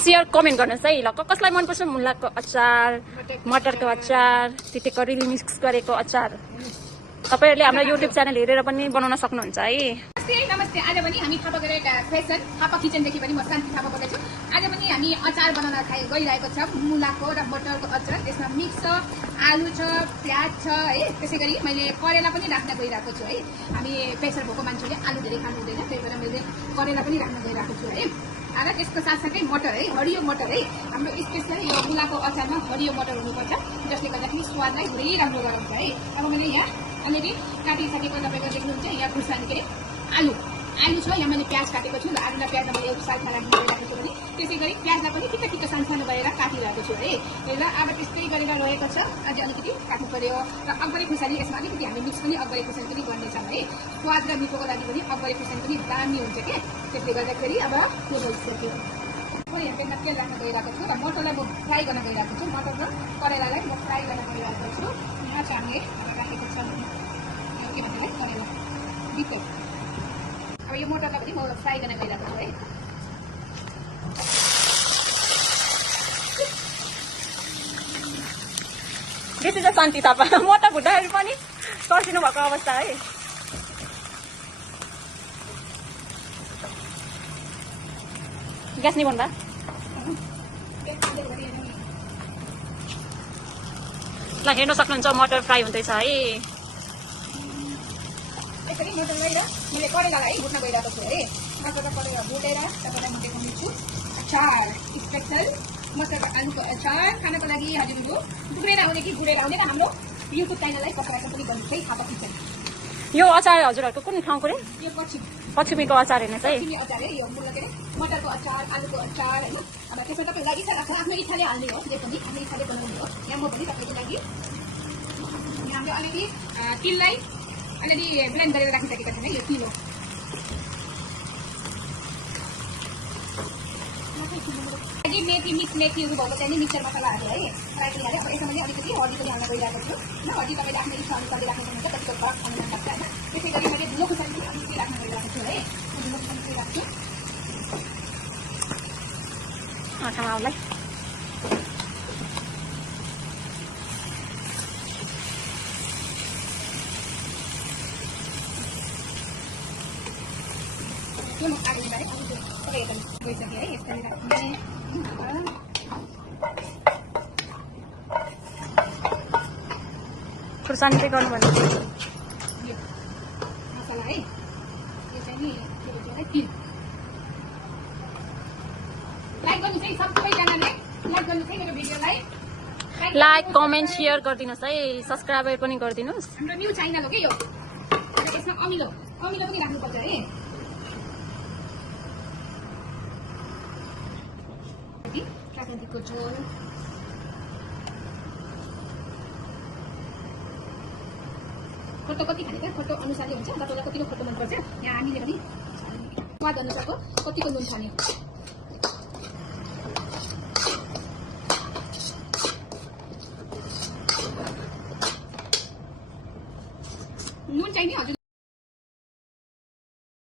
Share comment गर्नुहोस् है। ल कसलाई मनपर्छ मुलाको अचार, मटरको अचार, तिते करेली मिक्स गरेको अचार तपाईहरुले हाम्रो युट्युब च्यानल हेरेर पनि बनाउन सक्नुहुन्छ है। नमस्ते। आज पनि हामी थापा गरेका क्वेसन थापा किचनदेखि पनि म शान्ति थापा बोलेछु। आज पनि हामी अचार बनाउन गइरहेको छ मुलाको र मटरको अचार। यसमा मिक्स छ, आलु छ, प्याज छ है। त्यसैगरी मैले करेला पनि राख्न गइरहेको छु है। हामी प्रेसर भएको मान्छेले आलु धेरै खानु हुँदैन, त्यही भएर मैले करेला पनि राख्न गइरहेको छु है। र त्यसको साथसाथै मटर है, हरियो मटर है। हाम्रो स्पेसली यो मुलाको अचारमा हरियो मटर हुनुपर्छ, जसले गर्दाखेरि स्वादलाई धेरै राम्रो गराउँछ है। अब मैले यहाँ अलिअलि काटिसकेको तपाईँको देख्नुहुन्छ यहाँ खुर्सानी के अरे आलु छ। यहाँ मैले प्याज काटेको छु र आलुलाई प्याजलाई मैले एउटा साइडमा राख्न गइरहेको छु भने त्यसै गरी प्याजलाई पनि टिक्का टिक्का सानो गरेर काटिरहेको छु है। र अब त्यस्तै गरेर रहेको छ, अझै अलिकति काट्नु पर्यो। र अगबरे खुर्सानी यसमा अलिकति हामी मिक्स पनि अगबरे खुर्सानी पनि गर्नेछौँ है। स्वाद र मिठोको लागि पनि अगबरे खुर्सानी पनि दामी हुन्छ क्या। त्यसले गर्दाखेरि अब त्यो भइसक्यो। म यहाँ पेनमा तेल राख्न गइरहेको छु र मटरलाई म फ्राई गर्न गइरहेको छु। मटर र करेलालाई म फ्राई गर्न गइरहेको छु। यहाँ चाहिँ हामीले राखेको छ के भन्छ करेला बिटे। अब यो मटरलाई पनि म फ्राई गर्न गइरहेको छु है। दिस इज अ शान्ति थापा। मटर भुट्दाखेरि पनि तर्सिनु भएको अवस्था है। ग्यास नि भन्दा ल हेर्न सक्नुहुन्छ मटर फ्राई हुँदैछ है। यसरी मटरलाई र मैले करेलालाई भुट्न गइरहेको छु है। मटर र करेला भुटेर तपाईँलाई म देखाउने छु अचार स्पेसल मटर आलुको अचार खानको लागि। हजुरहरू गुडेर आउने कि गुडेर आउने र हाम्रो युट्युब च्यानललाई सब्सक्राइब पनि गर्नुहोस् है थापा किचन। यो अचार हजुरहरूको कुन ठाउँको रे? यो पश्चिमीको अचार हेर्नुहोस् है। पश्चिमी अचार है। यो मुला के अरे मटरको अचार, आलुको अचार होइन। अब त्यसमा तपाईँलाई इच्छा लाग्छ आफ्नो इच्छाले हाल्ने हो, जे पनि आफ्नो इच्छाले बनाउने हो। यहाँ म पनि तपाईँको लागि यहाँ हाम्रो अलिकति तिललाई अलिअलि ब्लेन्ड गरेर राखिसकेका छौँ है। यो तिल हो। मेथी मिक्स मेथीहरू भएको चाहिँ मिक्सर मसलाहरू है फ्राई गरिहाल्यो। अब यसमा मैले अलिकति हर्दी पनि हाल्न गइरहेको छु र हर्दी तपाईँले आफ्नो इच्छा अनुसारले राख्नु सक्नुहुन्छ, कतिको फरक खानु मन लाग्छ होइन। त्यसै गरी मैले धुलो खुर्सानी पनि अलिकति राख्न गइरहेको छु है। धुलो खुर्सानी पनि राख्छु आँखालाई यो म आलु है सबै एकदम गइसक्यो है। यसरी राख्ने खुर्सानी चाहिँ गर्नु भन्नु यो मसला है। यो चाहिँ नि के भन्छ होला तिल। लाइक गर्नुहोस् है सबैजनाले, लाइक गर्नुहोस् है मेरो भिडियोलाई। लाइक कमेन्ट सेयर गरिदिनुहोस् है। सब्सक्राइबर पनि गरिदिनुहोस्। हाम्रो न्यू च्यानल हो कि यो। र यसमा अमिलो पनि राख्नुपर्छ है। काँक्राको झोल खोटो कति खाने क्या खोटो अनुसारले हुन्छ। तपाईँलाई कतिको खोटो मनपर्छ यहाँ हामीले पनि स्वाद अनुसारको कतिको नुन खाने।